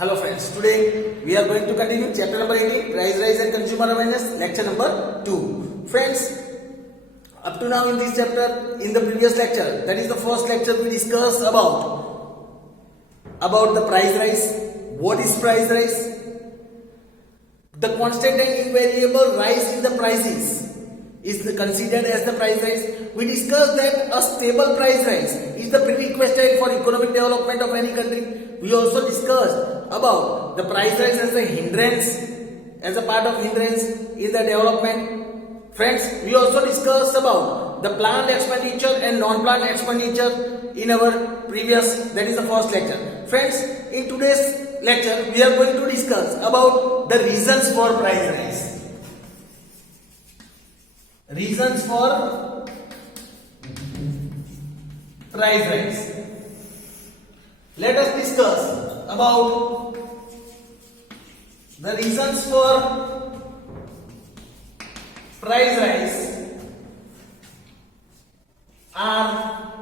Hello friends, today we are going to continue chapter number 18, price rise and consumer awareness, lecture number 2. Friends, up to now in this chapter, in the previous lecture, that is the first lecture, we discussed about the price rise. What is price rise? The constant and invariable rise in the prices is considered as the price rise. We discussed that a stable price rise is the prerequisite for economic development of any country. We also discussed about the price rise as a hindrance, as a part of hindrance in the development. Friends, we also discussed about the planned expenditure and non-planned expenditure in our previous, that is the first lecture. Friends, in today's lecture, we are going to discuss about the reasons for price rise. Reasons for price rise. Let us discuss about the reasons for price rise are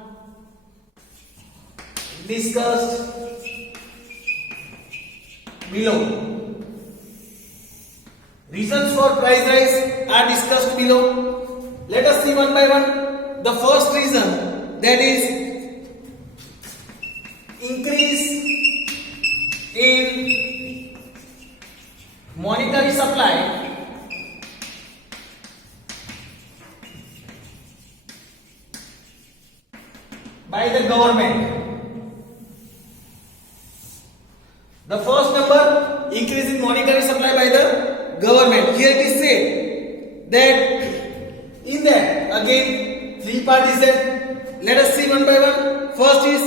discussed below. Reasons for price rise are discussed below. Let us see one by one. The first reason, that is increase in monetary supply by the government. The first number, increase in monetary supply by the government. Here it is said that in that, again, three part is there. Let us see one by one. First is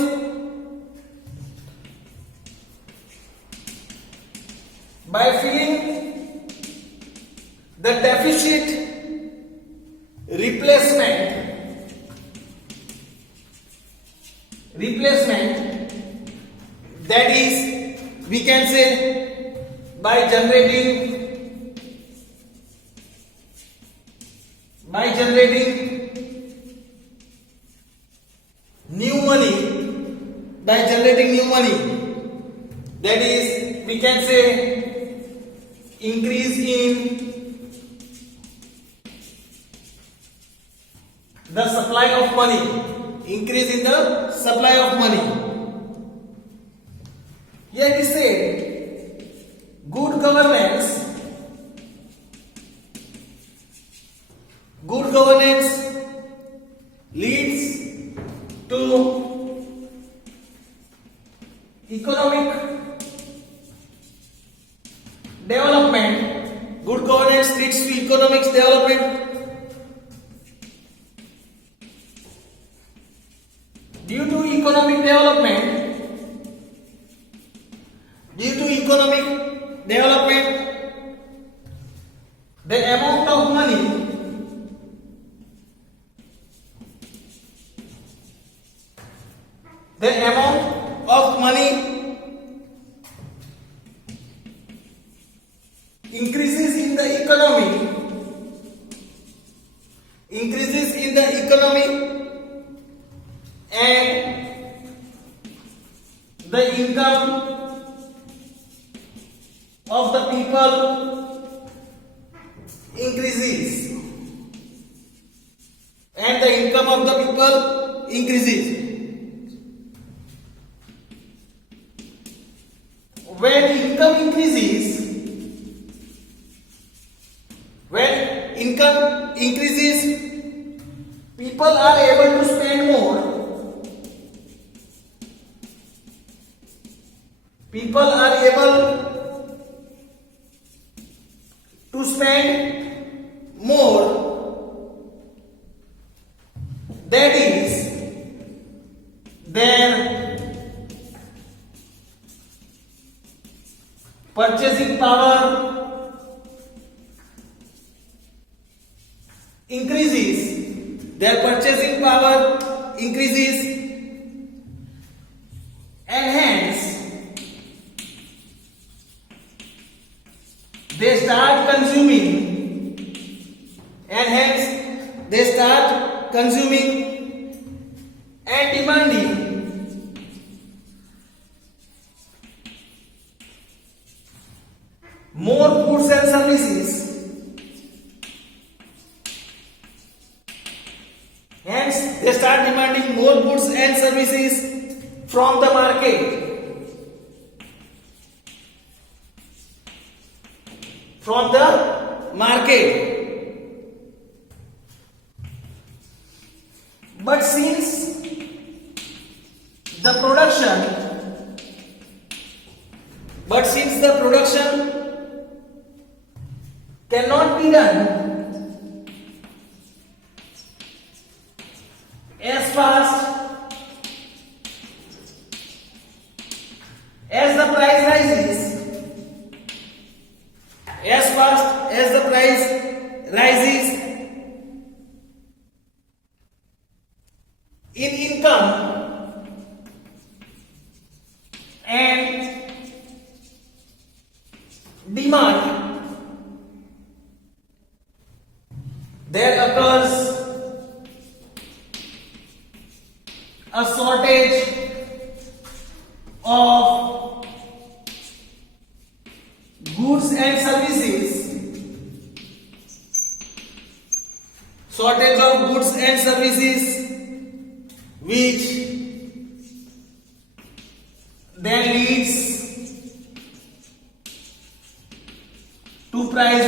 by filling the deficit replacement, that is, we can say by generating new money, that is, we can say increase in the supply of money. Increase in the supply of money. Here it is said, good governance leads to economic development. Good governance leads to economic development. Due to economic development, the amount of money increases in the economy, and the income of the people increases. When income increases, people are able to spend more. That is, their purchasing power increases. And hence they start consuming and demanding services. Hence, they start demanding more goods and services from the market. From the market. But since the production cannot be done as fast as the price rises, in income and demand, there occurs a shortage of goods and services. Which then leads to price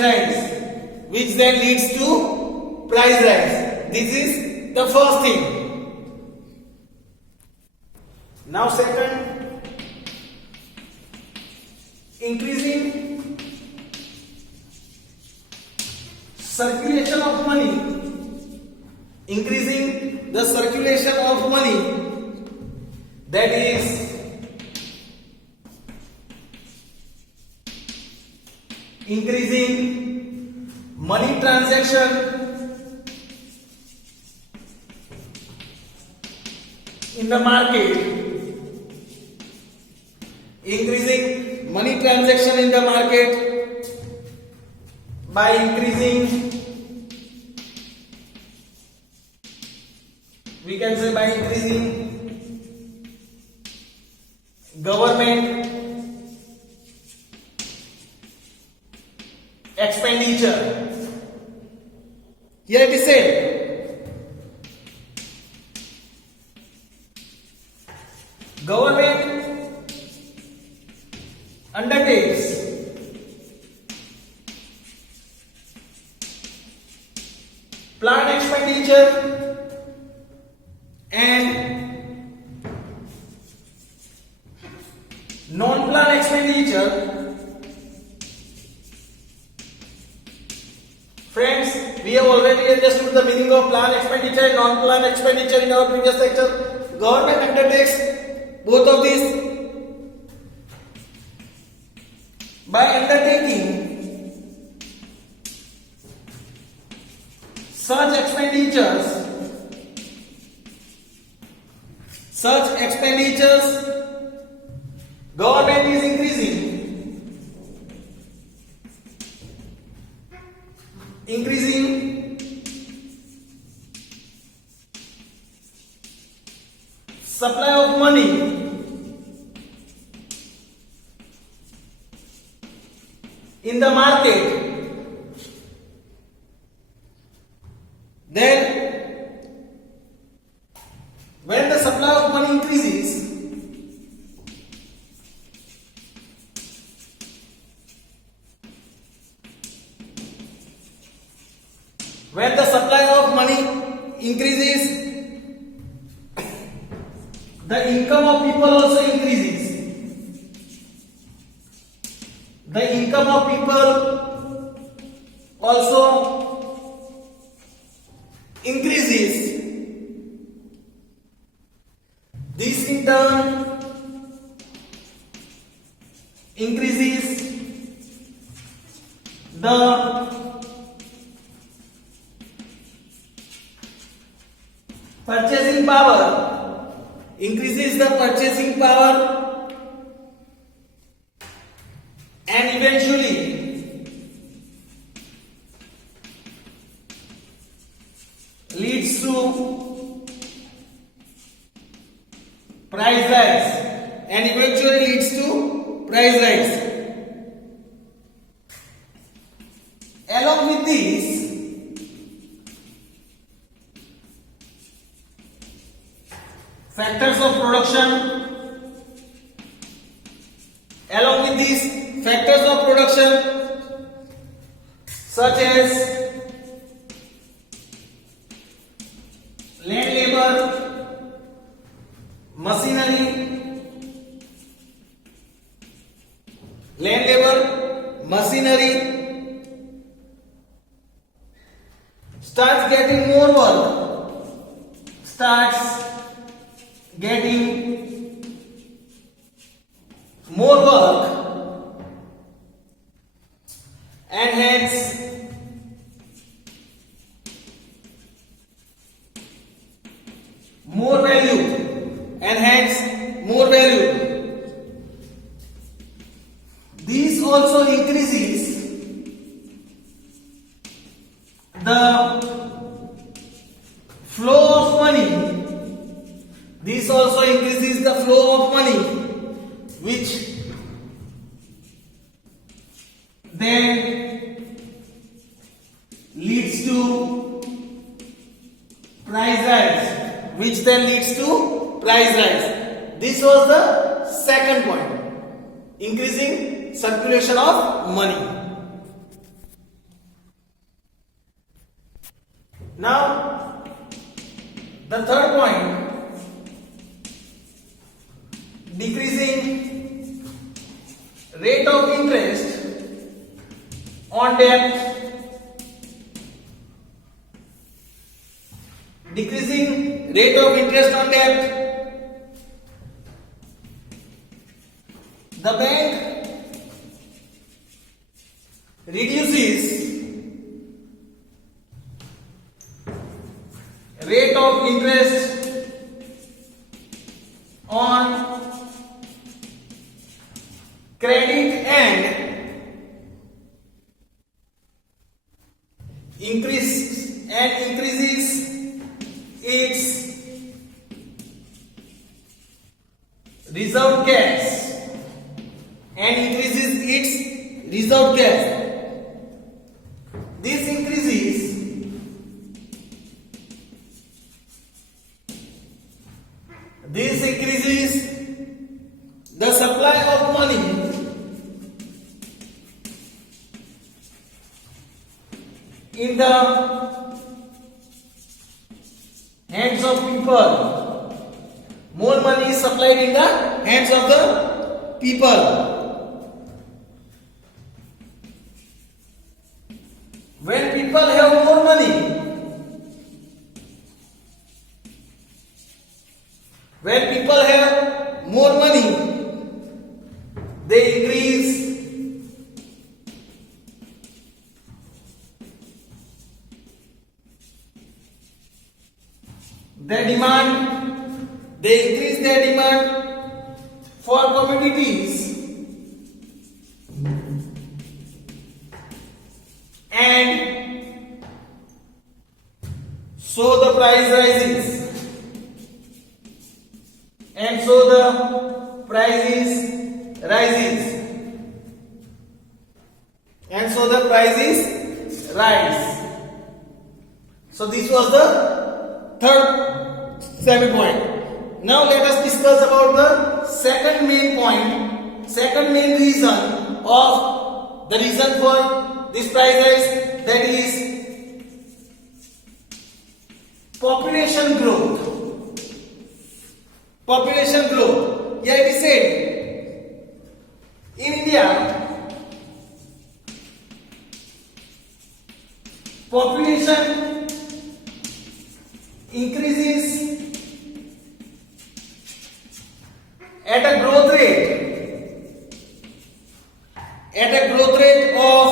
rise. This is the first thing. Now second, increasing circulation of money. Increasing the circulation of money, that is increasing money transaction in the market. Increasing money transaction in the market by increasing, we can say, by increasing government expenditure. Here it is said, government undertakes planned expenditure and non-planned expenditure. Friends, we have already understood the meaning of planned expenditure and non-planned expenditure in our previous lecture. Government undertakes both of these. By undertaking such expenditures, government is increasing supply of money in the market. Then, when the supply of money increases, the income of people also increases. The income of people also increases. This in turn increases the purchasing power, and eventually leads to price rise. Along with these, factors of production, along with these factors of production such as land labor, machinery, starts getting more work, and hence more value. This also increases the flow of money. This also increases the flow of money, which then leads to price rise. This was the second point, increasing circulation of money. Now, the third point, decreasing rate of interest on debt. Decreasing rate of interest on debt. The bank reduces rate of interest on credit and increases its reserve cash This increases the supply of money in the hands of people. More money is supplied in the hands of the people. When people have more money, they increase their demand. For commodities and so the price rises. So this was the third 7 point. Now let us discuss about the second main point, second main reason for this price rise, that is population growth. Here it is said, in India, population increases at a growth rate of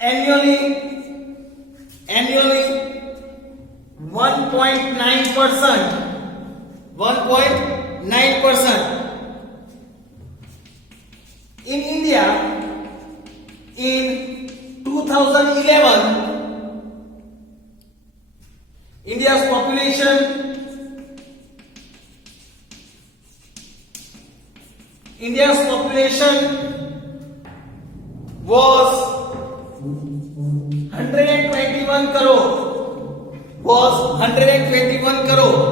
annually 1.9%. In India, in 2011, India's population was 121 crore. Was 121 crore.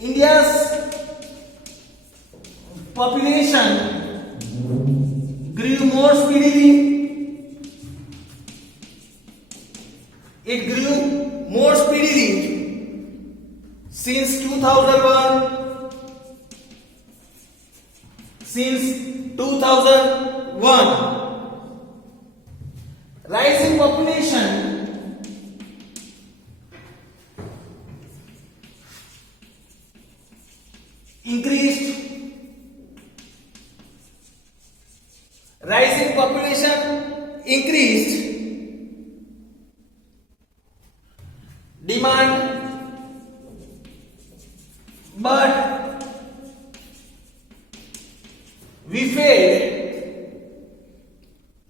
India's population grew more speedily. It grew more speedily since 2001. Since 2001. Rising population increased. Rising population increased. Demand, but we failed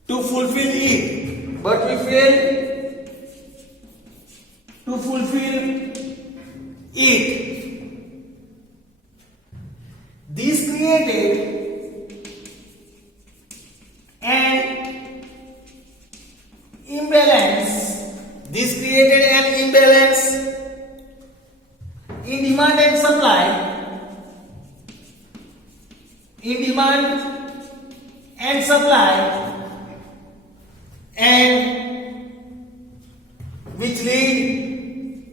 to fulfill it. But we failed to fulfill it. This created an imbalance. This created an imbalance in demand and supply. In demand and supply, and which lead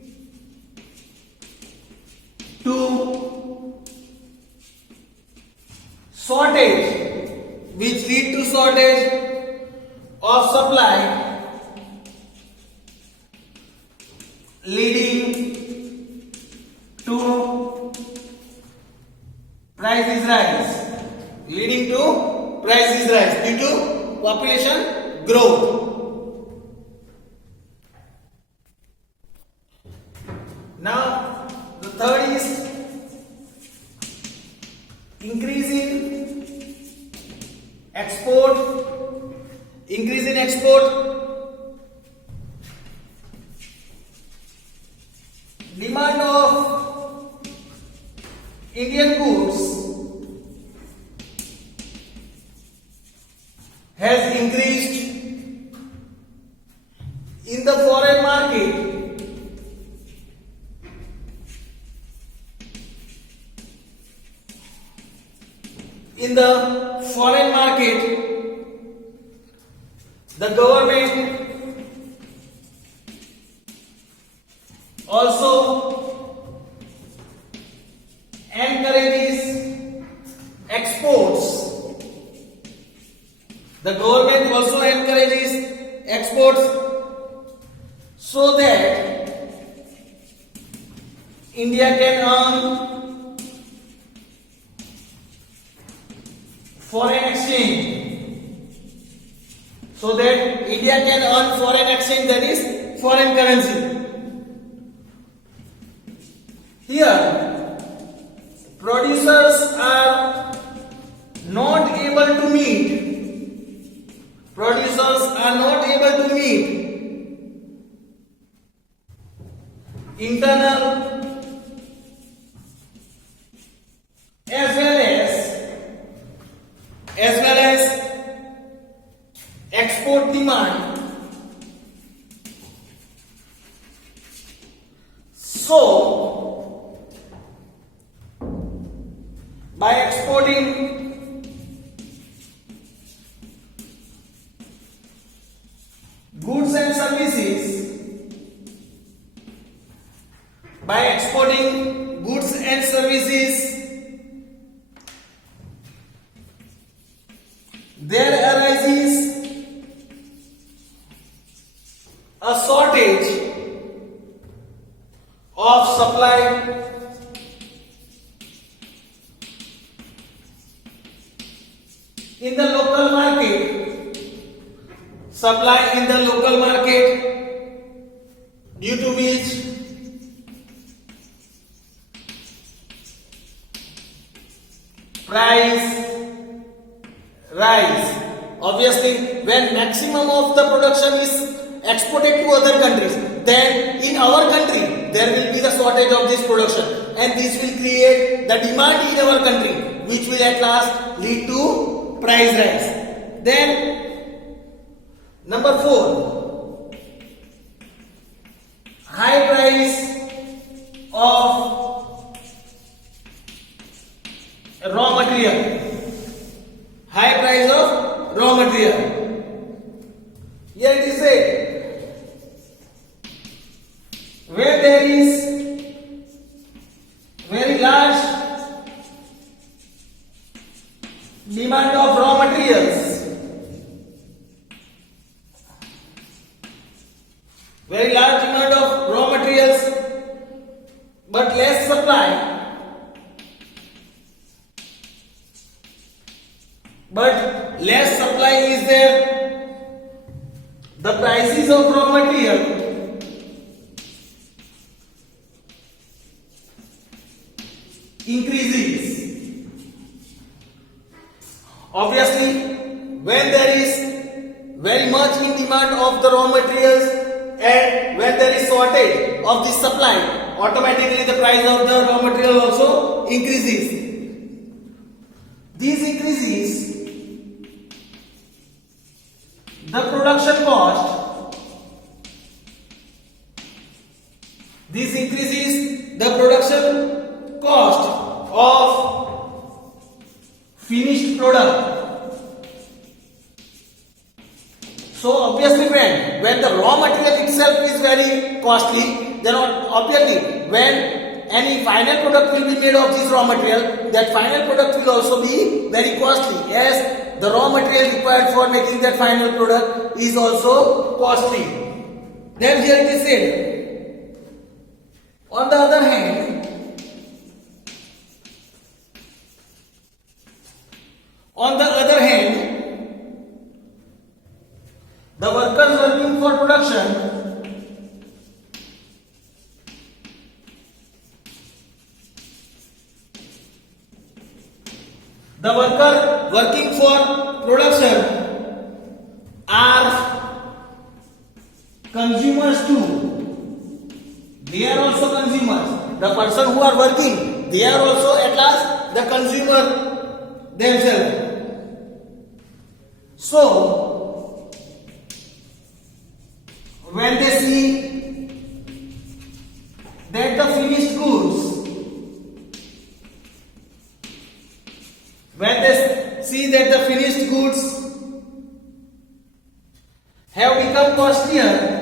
to shortage, of supply, leading to prices rise. Leading to prices rise due to population growth. Now the third is increase in export. Increase in export. Demand of Indian goods has increased in the foreign market. In the foreign market, the government also encourages exports. The government also encourages exports so that India can earn foreign exchange. So that India can earn foreign exchange, that is foreign currency. Here, producers are not able to meet. Producers are not able to meet internal as well as export demand. So, by exporting goods and services, there arises a shortage of supply. In the local market, supply in the local market, due to which price rise. Obviously, when maximum of the production is exported to other countries, then in our country there will be the shortage of this production, and this will create the demand in our country, which will at last lead to price rise. Then number 4, high price of raw material. High price of raw material. Here it is said, where there is very large demand of raw materials, very large demand of raw materials but less supply, is there, the prices of raw material increases. Obviously, when there is very much in demand of the raw materials and when there is shortage of the supply, automatically the price of the raw material also increases. These increases the production cost. This increases the production cost of finished product. So obviously when the raw material itself is very costly, then obviously when any final product will be made of this raw material, that final product will also be very costly, as the raw material required for making that final product is also costly. Then here it is said, on the other hand, the workers working for production are consumers too. They are also consumers. The person who are working, they are also at last the consumer themselves. So when they see that the finished goods, have become costlier,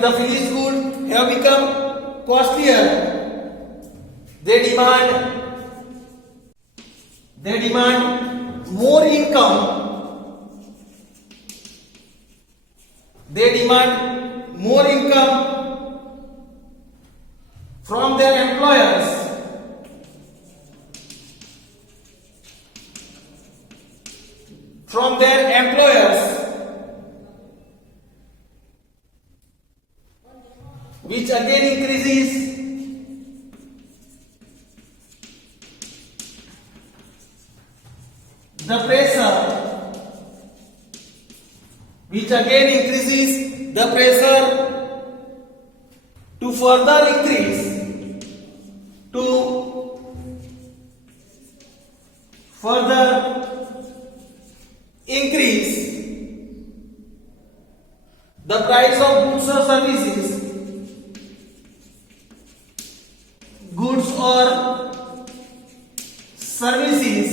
the finished goods have become costlier, they demand more income, from their employers, which again increases the pressure, to further increase the price of goods or services,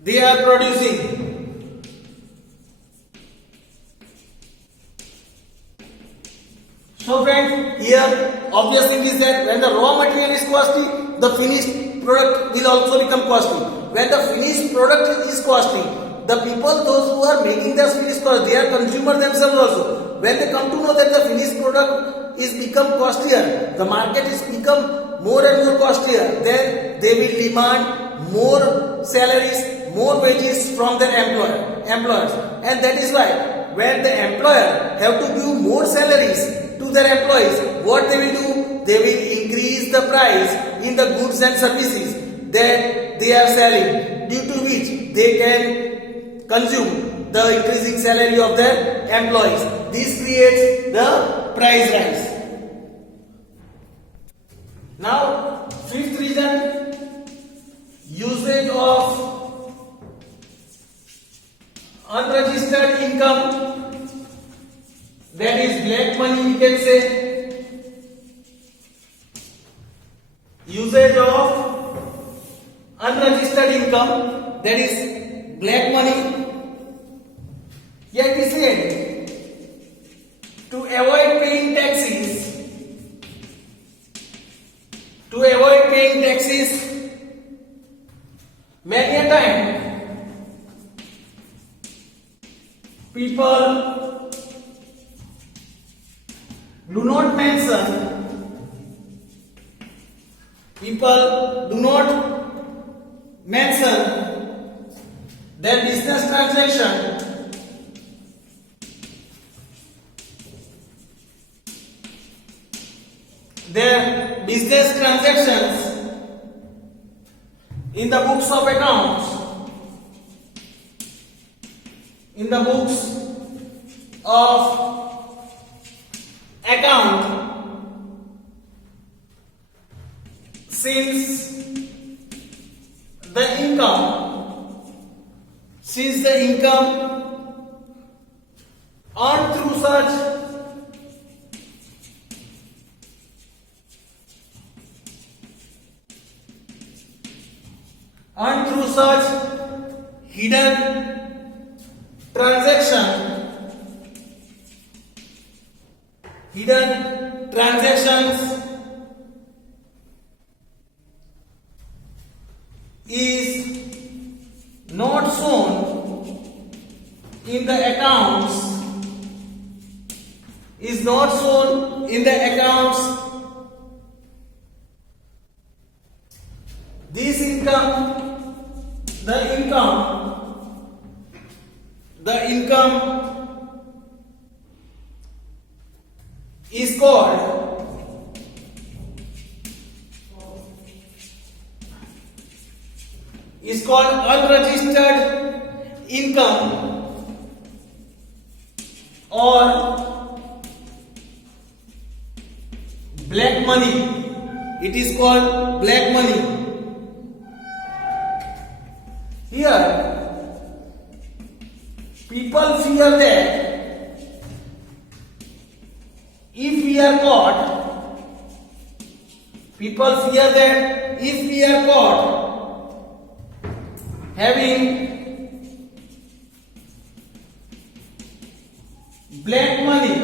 they are producing. So friends, here obviously is that when the raw material is costly, the finished product will also become costly. When the finished product is costly, the people, those who are making the finished product, they are consumer themselves also. When they come to know that the finished product is become costlier, the market is become more and more costlier, then they will demand more salaries, more wages from their employers. And that is why when the employer have to give more salaries to their employees, what they will do? They will increase the price in the goods and services that they are selling, due to which they can consume the increasing salary of their employees. This creates the price rise. income, that is black money. Yet we said to avoid paying taxes, many a time people do not mention their business transaction transactions in the books of accounts, since the income earned through such hidden transactions is not shown in the accounts, this income, the income is called unregistered income or black money. It is called black money. Here, people fear that if we are caught, having black money,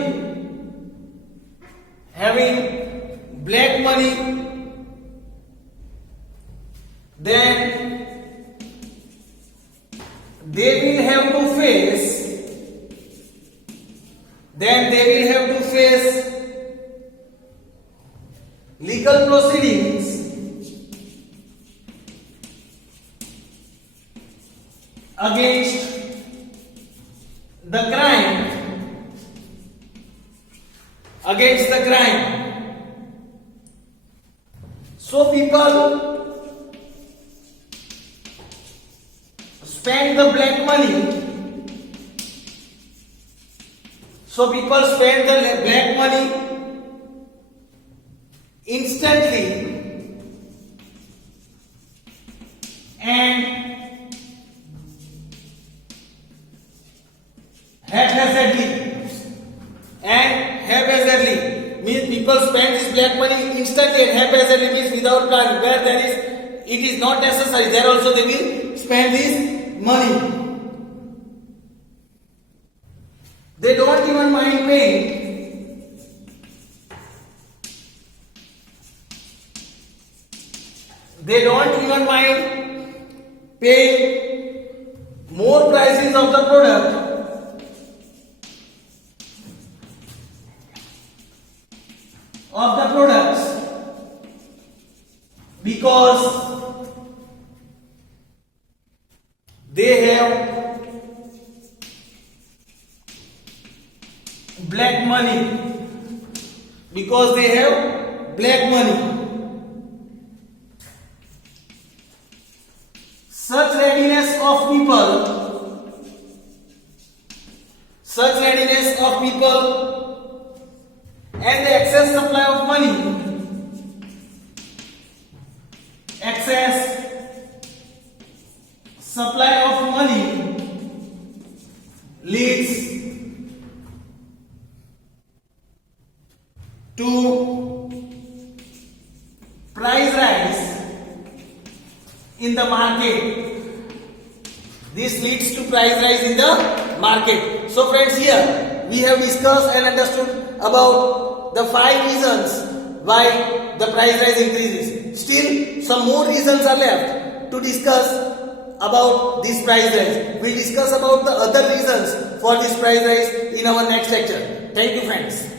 then they will have to face legal proceedings against the crime. So people spend the black money. Instantly and haphazardly. Means people spend this black money instantly and haphazardly, means without planning. Where it is not necessary, there also they will spend this money. They don't even mind paying. More prices of the products because they have black money. Such readiness of people and the excess supply of money leads to price rise in the market. This leads to price rise in the market. So friends, here we have discussed and understood about the 5 reasons why the price rise increases. Still, some more reasons are left to discuss about this price rise. We will discuss about the other reasons for this price rise in our next lecture. Thank you friends.